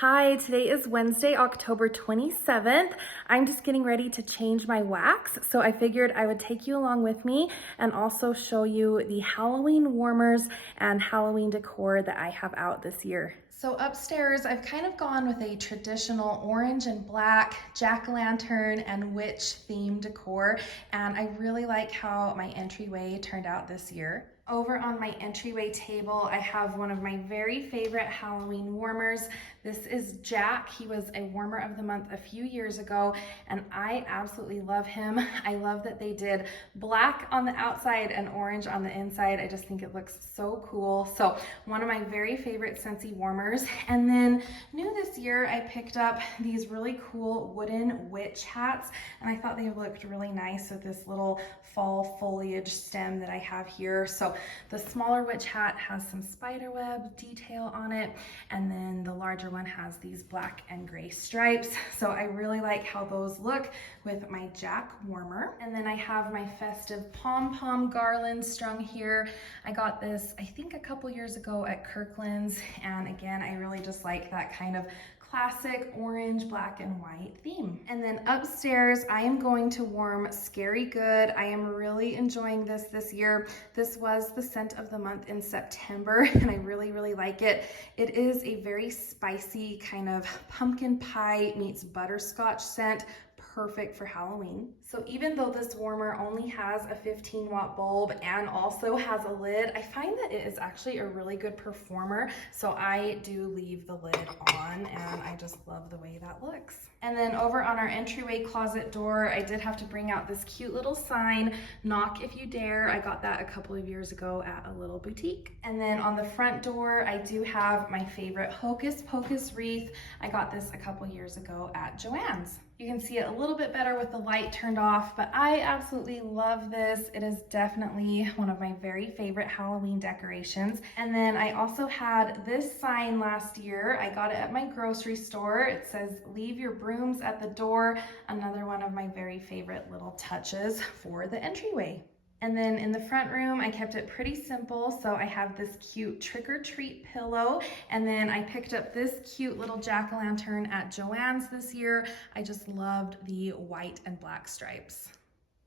Hi, today is Wednesday, October 27th. I'm just getting ready to change my wax, so I figured I would take you along with me and also show you the Halloween warmers and Halloween decor that I have out this year. So upstairs, I've kind of gone with a traditional orange and black jack-o'-lantern and witch theme decor, and I really like how my entryway turned out this year. Over on my entryway table, I have one of my very favorite Halloween warmers. This is Jack. He was a warmer of the month a few years ago, and I absolutely love him. I love that they did black on the outside and orange on the inside. I just think it looks so cool. So one of my very favorite Scentsy warmers. And then new this year, I picked up these really cool wooden witch hats, and I thought they looked really nice with this little fall foliage stem that I have here. So the smaller witch hat has some spiderweb detail on it, and then the larger one has these black and gray stripes. So I really like how those look with my Jack warmer. And then I have my Festive Pom Pom Garland strung here. I got this, I think, a couple years ago at Kirkland's, and again, I really just like that kind of classic orange, black, and white theme. And then upstairs, I am going to warm Scary Good. I am really enjoying this year. This was the scent of the month in September, and I really like it. It is a very spicy kind of pumpkin pie meets butterscotch scent, perfect for Halloween. So even though this warmer only has a 15-watt bulb and also has a lid, I find that it is actually a really good performer. So I do leave the lid on, and I just love the way that looks. And then over on our entryway closet door, I did have to bring out this cute little sign, "Knock if you dare." I got that a couple of years ago at a little boutique. And then on the front door, I do have my favorite Hocus Pocus wreath. I got this a couple years ago at Joann's. You can see it a little bit better with the light turned off, but I absolutely love this. It is definitely one of my very favorite Halloween decorations. And then I also had this sign last year. I got it at my grocery store. It says, "Leave your brooms at the door." Another one of my very favorite little touches for the entryway. And then in the front room, I kept it pretty simple. So I have this cute trick or treat pillow. And then I picked up this cute little jack-o'-lantern at Joann's this year. I just loved the white and black stripes.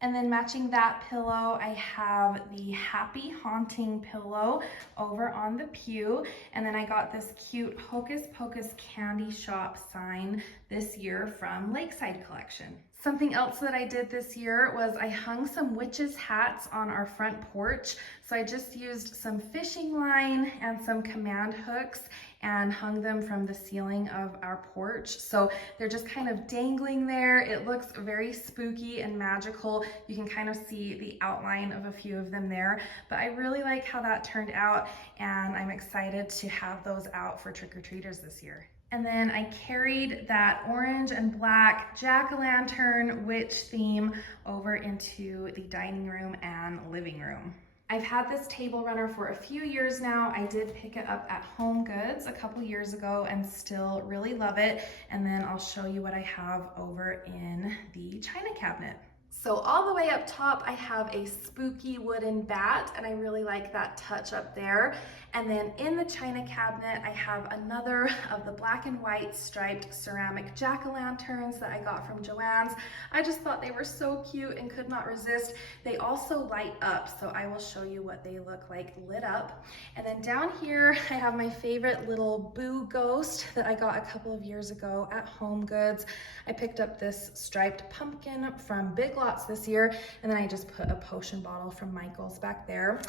And then matching that pillow, I have the Happy Haunting pillow over on the pew. And then I got this cute Hocus Pocus candy shop sign this year from Lakeside Collection. Something else that I did this year was I hung some witches' hats on our front porch. So I just used some fishing line and some command hooks and hung them from the ceiling of our porch. So they're just kind of dangling there. It looks very spooky and magical. You can kind of see the outline of a few of them there, but I really like how that turned out, and I'm excited to have those out for trick-or-treaters this year. And then I carried that orange and black jack-o'-lantern witch theme over into the dining room and living room. I've had this table runner for a few years now. I did pick it up at Home Goods a couple years ago and still really love it. And then I'll show you what I have over in the china cabinet. So all the way up top, I have a spooky wooden bat, and I really like that touch up there. And then in the china cabinet, I have another of the black and white striped ceramic jack-o'-lanterns that I got from Joann's. I just thought they were so cute and could not resist. They also light up, so I will show you what they look like lit up. And then down here, I have my favorite little Boo ghost that I got a couple of years ago at Home Goods. I picked up this striped pumpkin from Big Lots this year, and then I just put a potion bottle from Michael's back there.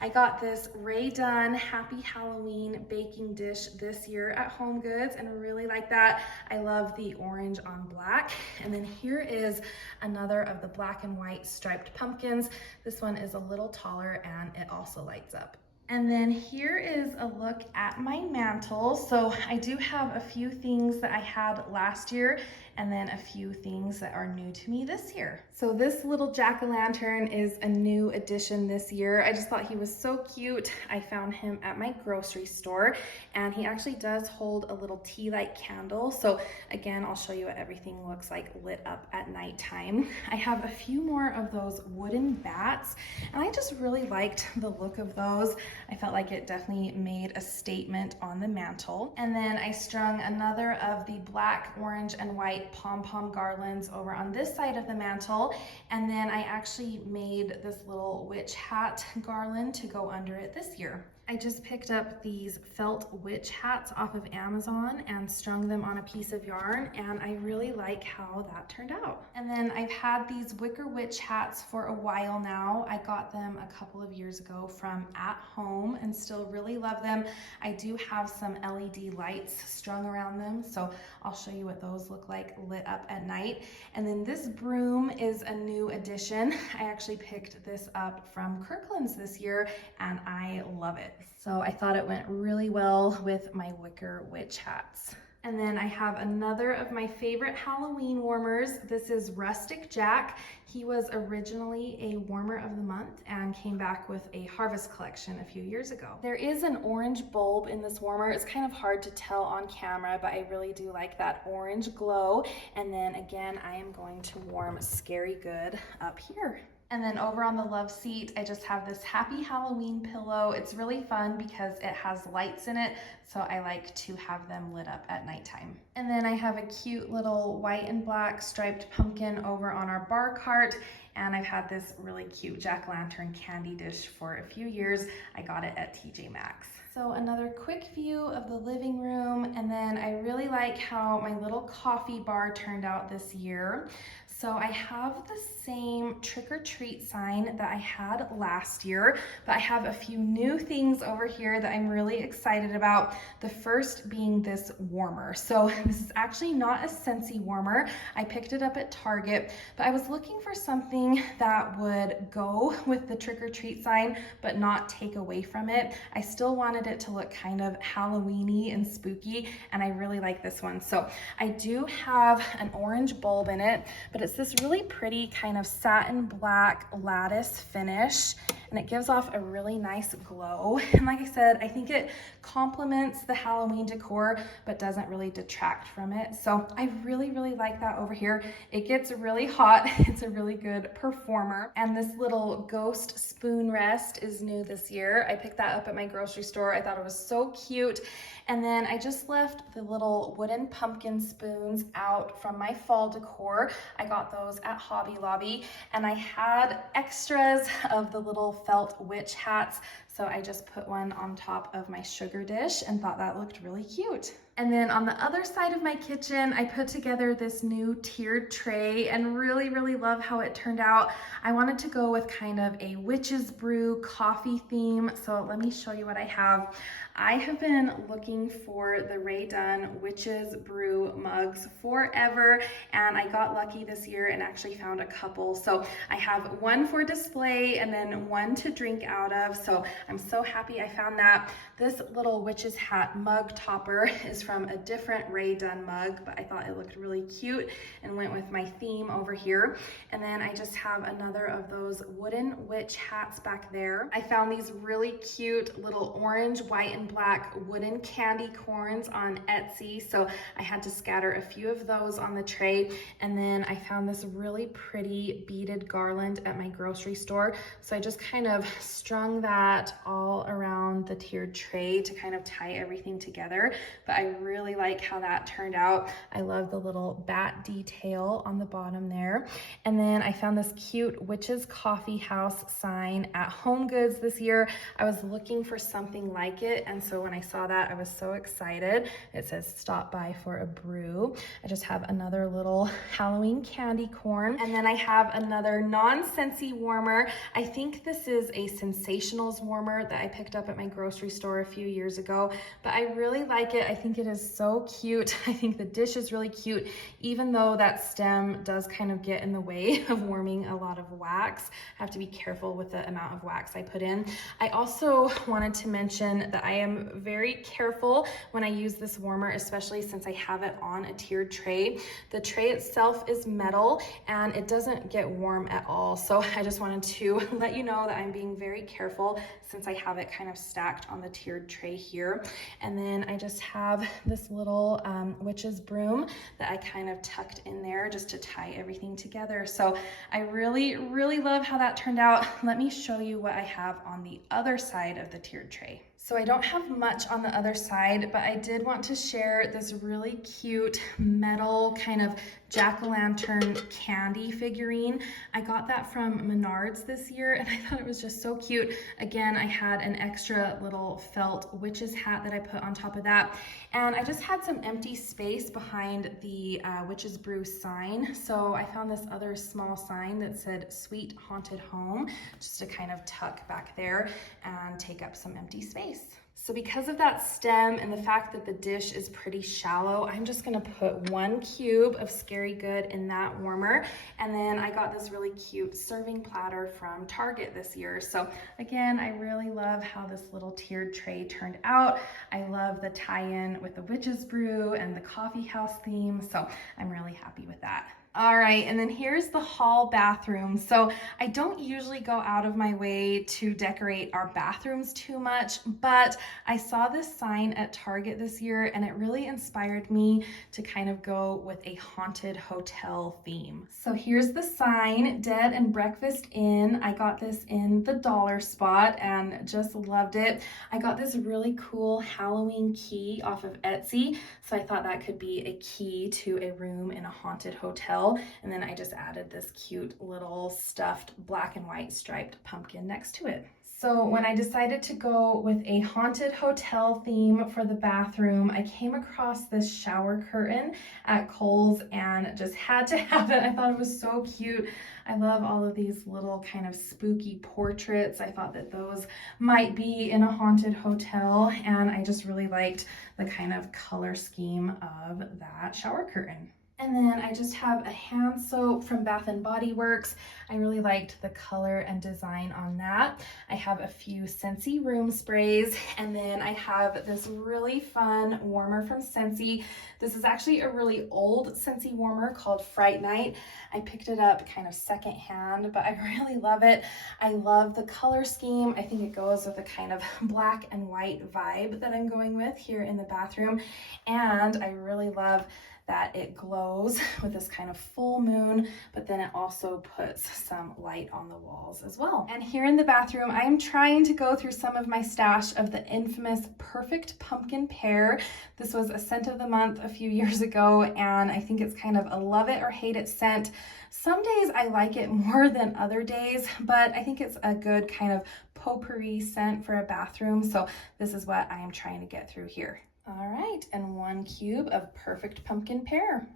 I got this Ray Dunn Happy Halloween baking dish this year at Home Goods, and really like that. I love the orange on black. And then here is another of the black and white striped pumpkins. This one is a little taller, and it also lights up. And then here is a look at my mantle. So I do have a few things that I had last year, and then a few things that are new to me this year. So this little jack-o'-lantern is a new addition this year. I just thought he was so cute. I found him at my grocery store, and he actually does hold a little tea light candle. So again, I'll show you what everything looks like lit up at nighttime. I have a few more of those wooden bats, and I just really liked the look of those. I felt like it definitely made a statement on the mantle. And then I strung another of the black, orange, and white pom-pom garlands over on this side of the mantle. And then I actually made this little witch hat garland to go under it this year. I just picked up these felt witch hats off of Amazon and strung them on a piece of yarn, and I really like how that turned out. And then I've had these wicker witch hats for a while now. I got them a couple of years ago from At Home and still really love them. I do have some LED lights strung around them, so I'll show you what those look like lit up at night. And then this broom is a new addition. I actually picked this up from Kirkland's this year, and I love it. So I thought it went really well with my wicker witch hats. And then I have another of my favorite Halloween warmers. This is Rustic Jack. He was originally a warmer of the month and came back with a harvest collection a few years ago. There is an orange bulb in this warmer. It's kind of hard to tell on camera, but I really do like that orange glow. And then again, I am going to warm Scary Good up here. And then over on the love seat, I just have this Happy Halloween pillow. It's really fun because it has lights in it, so I like to have them lit up at nighttime. And then I have a cute little white and black striped pumpkin over on our bar cart, and I've had this really cute jack-o'-lantern candy dish for a few years. I got it at TJ Maxx. So another quick view of the living room, and then I really like how my little coffee bar turned out this year. So I have the same trick-or-treat sign that I had last year, but I have a few new things over here that I'm really excited about. The first being this warmer. So this is actually not a Scentsy warmer. I picked it up at Target, but I was looking for something that would go with the trick-or-treat sign, but not take away from it. I still wanted it to look kind of Halloween-y and spooky, and I really like this one. So I do have an orange bulb in it, but it's this really pretty kind of satin black lattice finish, and it gives off a really nice glow. And like I said, I think it complements the Halloween decor, but doesn't really detract from it. So I really, really like that over here. It gets really hot. It's a really good performer. And this little ghost spoon rest is new this year. I picked that up at my grocery store. I thought it was so cute. And then I just left the little wooden pumpkin spoons out from my fall decor. I got those at Hobby Lobby, and I had extras of the little felt witch hats, so I just put one on top of my sugar dish and thought that looked really cute. And then on the other side of my kitchen, I put together this new tiered tray and really, really love how it turned out. I wanted to go with kind of a witch's brew coffee theme, so let me show you what I have. I have been looking for the Rae Dunn Witch's Brew mugs forever, and I got lucky this year and actually found a couple. So I have one for display and then one to drink out of, so I'm so happy I found that. This little witch's hat mug topper is from a different Rae Dunn mug, but I thought it looked really cute and went with my theme over here. And then I just have another of those wooden witch hats back there. I found these really cute little orange, white, and black wooden candy corns on Etsy, so I had to scatter a few of those on the tray. And then I found this really pretty beaded garland at my grocery store, so I just kind of strung that all around the tiered tray to kind of tie everything together. But I really like how that turned out. I love the little bat detail on the bottom there. And then I found this cute Witch's Coffee House sign at Home Goods this year. I was looking for something like it, and so when I saw that, I was so excited. It says stop by for a brew. I just have another little Halloween candy corn, and then I have another non-Scentsy warmer. I think this is a Sensationals warmer that I picked up at my grocery store a few years ago, but I really like it. I think it is so cute. I think the dish is really cute, even though that stem does kind of get in the way of warming a lot of wax. I have to be careful with the amount of wax I put in. I also wanted to mention that I am very careful when I use this warmer, especially since I have it on a tiered tray. The tray itself is metal and it doesn't get warm at all. So I just wanted to let you know that I'm being very careful since I have it kind of stacked on the tiered tray here. And then I just have this little witch's broom that I kind of tucked in there just to tie everything together. So I really, really love how that turned out. Let me show you what I have on the other side of the tiered tray. So I don't have much on the other side, but I did want to share this really cute metal kind of jack-o'-lantern candy figurine. I got that from Menards this year and I thought it was just so cute. Again, I had an extra little felt witch's hat that I put on top of that. And I just had some empty space behind the Witch's Brew sign. So I found this other small sign that said Sweet Haunted Home, just to kind of tuck back there and take up some empty space. So because of that stem and the fact that the dish is pretty shallow, I'm just gonna put 1 cube of Scary Good in that warmer. And then I got this really cute serving platter from Target this year. So again, I really love how this little tiered tray turned out. I love the tie-in with the Witch's Brew and the coffee house theme. So I'm really happy with that. All right, and then here's the hall bathroom. So I don't usually go out of my way to decorate our bathrooms too much, but I saw this sign at Target this year and it really inspired me to kind of go with a haunted hotel theme. So here's the sign, Dead and Breakfast Inn. I got this in the dollar spot and just loved it. I got this really cool Halloween key off of Etsy, so I thought that could be a key to a room in a haunted hotel. And then I just added this cute little stuffed black and white striped pumpkin next to it. So when I decided to go with a haunted hotel theme for the bathroom, I came across this shower curtain at Kohl's and just had to have it. I thought it was so cute. I love all of these little kind of spooky portraits. I thought that those might be in a haunted hotel, and I just really liked the kind of color scheme of that shower curtain. And then I just have a hand soap from Bath & Body Works. I really liked the color and design on that. I have a few Scentsy room sprays, and then I have this really fun warmer from Scentsy. This is actually a really old Scentsy warmer called Fright Night. I picked it up kind of secondhand, but I really love it. I love the color scheme. I think it goes with the kind of black and white vibe that I'm going with here in the bathroom. And I really love that it glows with this kind of full moon, but then it also puts some light on the walls as well. And here in the bathroom, I'm trying to go through some of my stash of the infamous Perfect Pumpkin Pear. This was a scent of the month a few years ago, and I think it's kind of a love it or hate it scent. Some days I like it more than other days, but I think it's a good kind of potpourri scent for a bathroom. So this is what I am trying to get through here. All right, and 1 cube of Perfect Pumpkin Pear.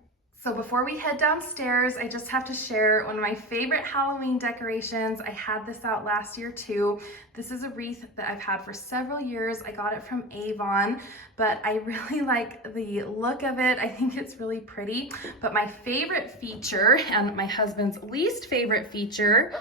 So before we head downstairs, I just have to share one of my favorite Halloween decorations. I had this out last year too. This is a wreath that I've had for several years. I got it from Avon, but I really like the look of it. I think it's really pretty, but my favorite feature and my husband's least favorite feature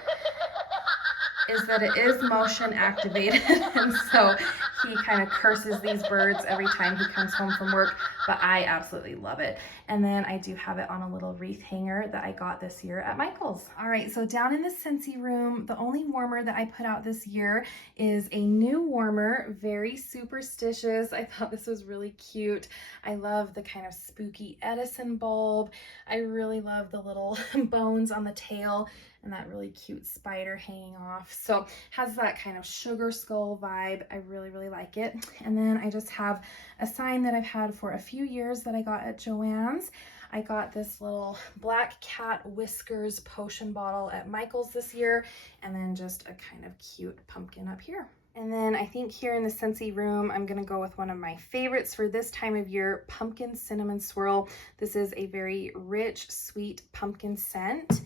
is that it is motion activated, and so he kind of curses these birds every time he comes home from work, but I absolutely love it. And then I do have it on a little wreath hanger that I got this year at Michael's. All right, so down in the Scentsy room, the only warmer that I put out this year is a new warmer, very superstitious. I thought this was really cute. I love the kind of spooky Edison bulb. I really love the little bones on the tail and that really cute spider hanging off. So has that kind of sugar skull vibe. I really, really like it. And then I just have a sign that I've had for a few years that I got at Joann's. I got this little black cat whiskers potion bottle at Michael's this year, and then just a kind of cute pumpkin up here. And then I think here in the Scentsy room, I'm gonna go with one of my favorites for this time of year, Pumpkin Cinnamon Swirl. This is a very rich, sweet pumpkin scent,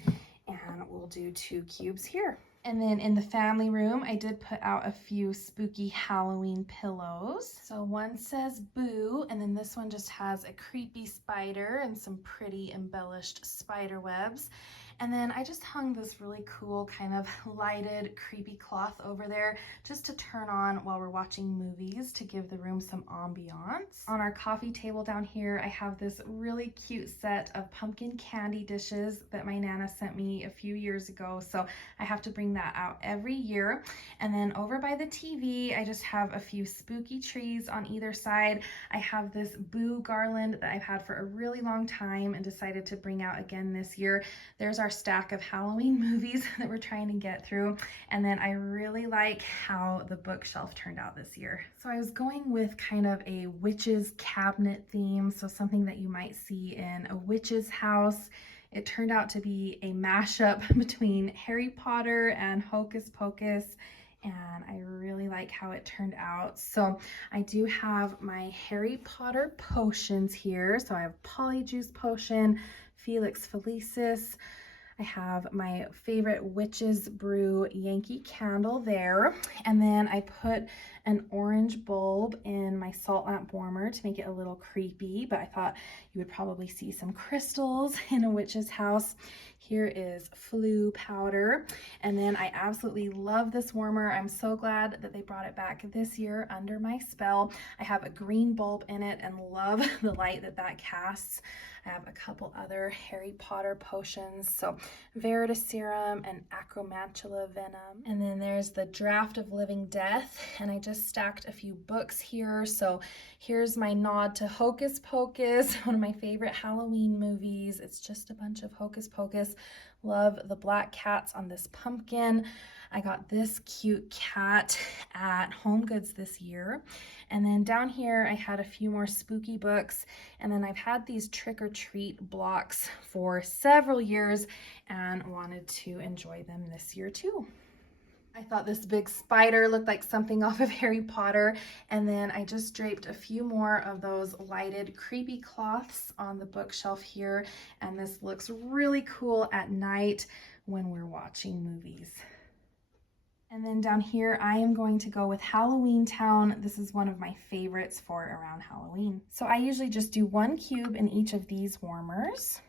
and we'll do 2 cubes here. And then in the family room, I did put out a few spooky Halloween pillows. So one says boo, and then this one just has a creepy spider and some pretty embellished spider webs. And then I just hung this really cool kind of lighted creepy cloth over there just to turn on while we're watching movies to give the room some ambiance. On our coffee table down here, I have this really cute set of pumpkin candy dishes that my Nana sent me a few years ago. So I have to bring that out every year. And then over by the TV, I just have a few spooky trees on either side. I have this boo garland that I've had for a really long time and decided to bring out again this year. There's our stack of Halloween movies that we're trying to get through. And then I really like how the bookshelf turned out this year. So I was going with kind of a witch's cabinet theme, so something that you might see in a witch's house. It turned out to be a mashup between Harry Potter and Hocus Pocus, and I really like how it turned out. So I do have my Harry Potter potions here. So I have Polyjuice Potion, Felix Felicis. I have my favorite Witch's Brew Yankee candle there. And then I put an orange bulb in my salt lamp warmer to make it a little creepy, but I thought you would probably see some crystals in a witch's house. Here is flu powder. And then I absolutely love this warmer. I'm so glad that they brought it back this year under my spell. I have a green bulb in it and love the light that that casts. I have a couple other Harry Potter potions, so Veritaserum and Acromantula Venom. And then there's the Draft of Living Death, and I just stacked a few books here. So here's my nod to Hocus Pocus, one of my favorite Halloween movies. It's just a bunch of Hocus Pocus. Love the black cats on this pumpkin. I got this cute cat at Home Goods this year. And then down here, I had a few more spooky books. And then I've had these trick or treat blocks for several years and wanted to enjoy them this year too. I thought this big spider looked like something off of Harry Potter. And then I just draped a few more of those lighted creepy cloths on the bookshelf here. And this looks really cool at night when we're watching movies. And then down here, I am going to go with Halloweentown. This is one of my favorites for around Halloween. So I usually just do one cube in each of these warmers.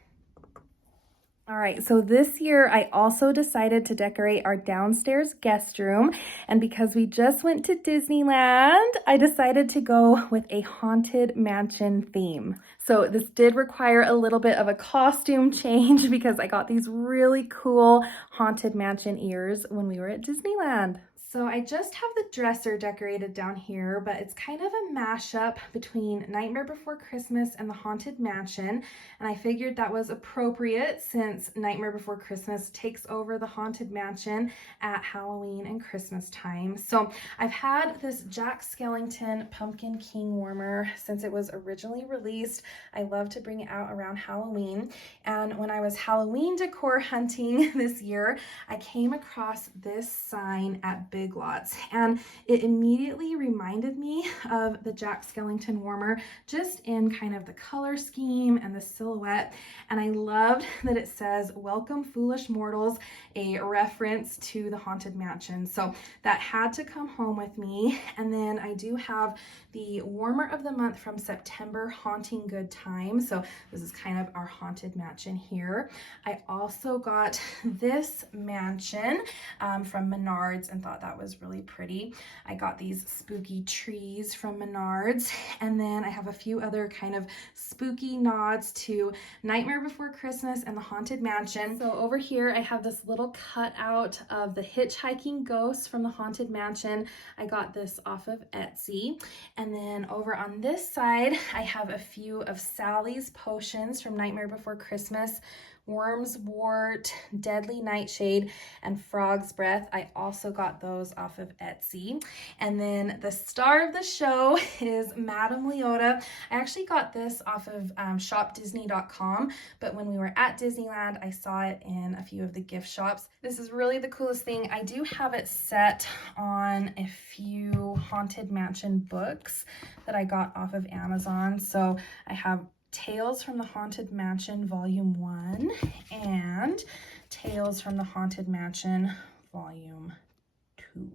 All right, so this year I also decided to decorate our downstairs guest room, and because we just went to Disneyland, I decided to go with a Haunted Mansion theme. So this did require a little bit of a costume change because I got these really cool Haunted Mansion ears when we were at Disneyland. So I just have the dresser decorated down here, but it's kind of a mashup between Nightmare Before Christmas and the Haunted Mansion. And I figured that was appropriate since Nightmare Before Christmas takes over the Haunted Mansion at Halloween and Christmas time. So I've had this Jack Skellington Pumpkin King warmer since it was originally released. I love to bring it out around Halloween. And when I was Halloween decor hunting this year, I came across this sign at Big Lots, and it immediately reminded me of the Jack Skellington warmer, just in kind of the color scheme and the silhouette. And I loved that it says "Welcome Foolish Mortals," a reference to the Haunted Mansion. So that had to come home with me. And then I do have the warmer of the month from September, Haunting Good Time. So this is kind of our Haunted Mansion here. I also got this mansion from Menards and thought that was really pretty. I got these spooky trees from Menards, and then I have a few other kind of spooky nods to Nightmare Before Christmas and the Haunted Mansion. So over here I have this little cutout of the hitchhiking ghost from the Haunted Mansion. I got this off of Etsy. And then over on this side I have a few of Sally's potions from Nightmare Before Christmas. Worm's Wart, Deadly Nightshade, and Frog's Breath. I also got those off of Etsy. And then the star of the show is Madame Leota. I actually got this off of shopdisney.com, but when we were at Disneyland, I saw it in a few of the gift shops. This is really the coolest thing. I do have it set on a few Haunted Mansion books that I got off of Amazon. So I have Tales from the Haunted Mansion Volume 1 and Tales from the Haunted Mansion volume 2.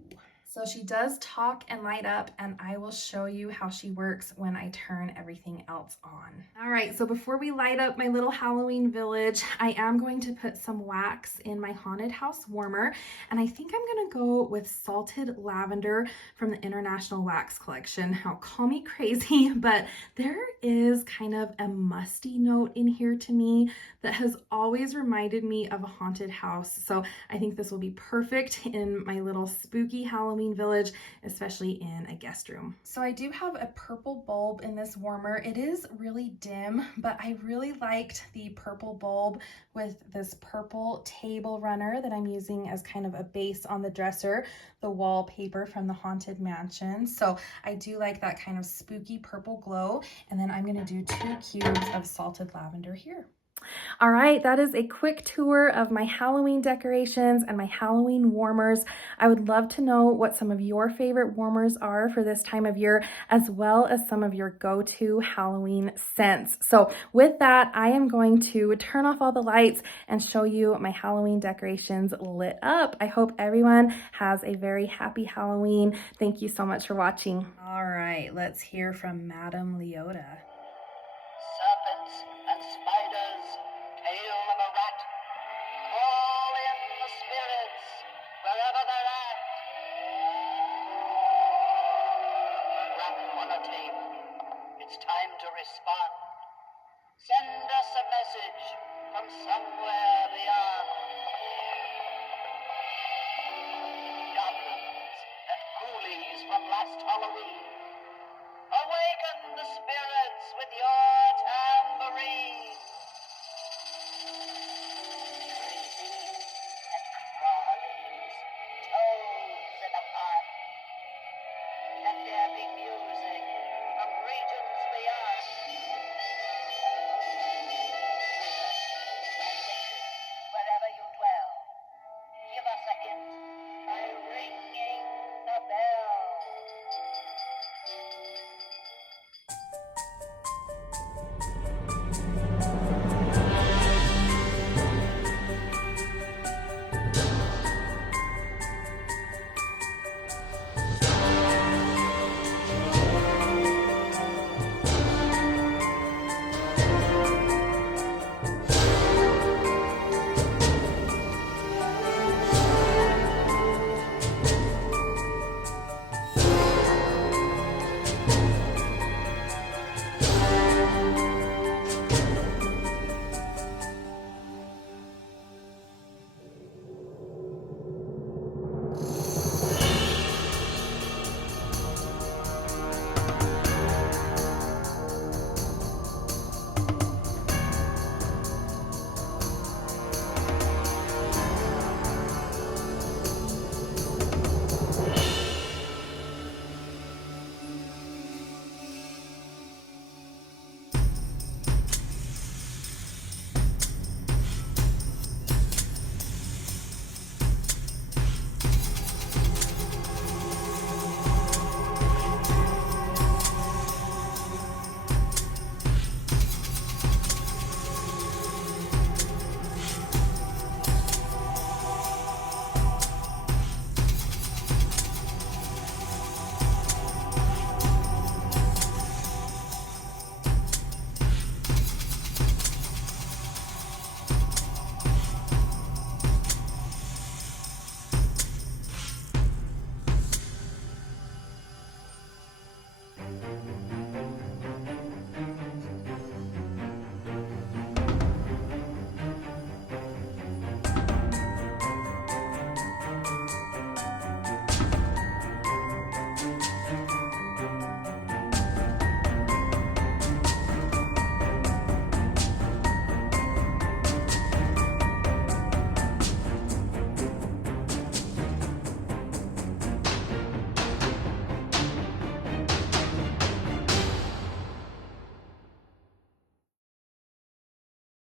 So she does talk and light up, and I will show you how she works when I turn everything else on. All right, so before we light up my little Halloween village, I am going to put some wax in my haunted house warmer, and I think I'm gonna go with salted lavender from the International Wax Collection. Now, call me crazy, but there is kind of a musty note in here to me that has always reminded me of a haunted house. So I think this will be perfect in my little spooky Halloween village, especially in a guest room. So I do have a purple bulb in this warmer. It is really dim, but I really liked the purple bulb with this purple table runner that I'm using as kind of a base on the dresser, the wallpaper from the Haunted Mansion. So I do like that kind of spooky purple glow. And then I'm gonna do 2 cubes of salted lavender here. All right, that is a quick tour of my Halloween decorations and my Halloween warmers. I would love to know what some of your favorite warmers are for this time of year, as well as some of your go-to Halloween scents. So with that, I am going to turn off all the lights and show you my Halloween decorations lit up. I hope everyone has a very happy Halloween. Thank you so much for watching. All right, let's hear from Madame Leota. Serpents and spiders, tail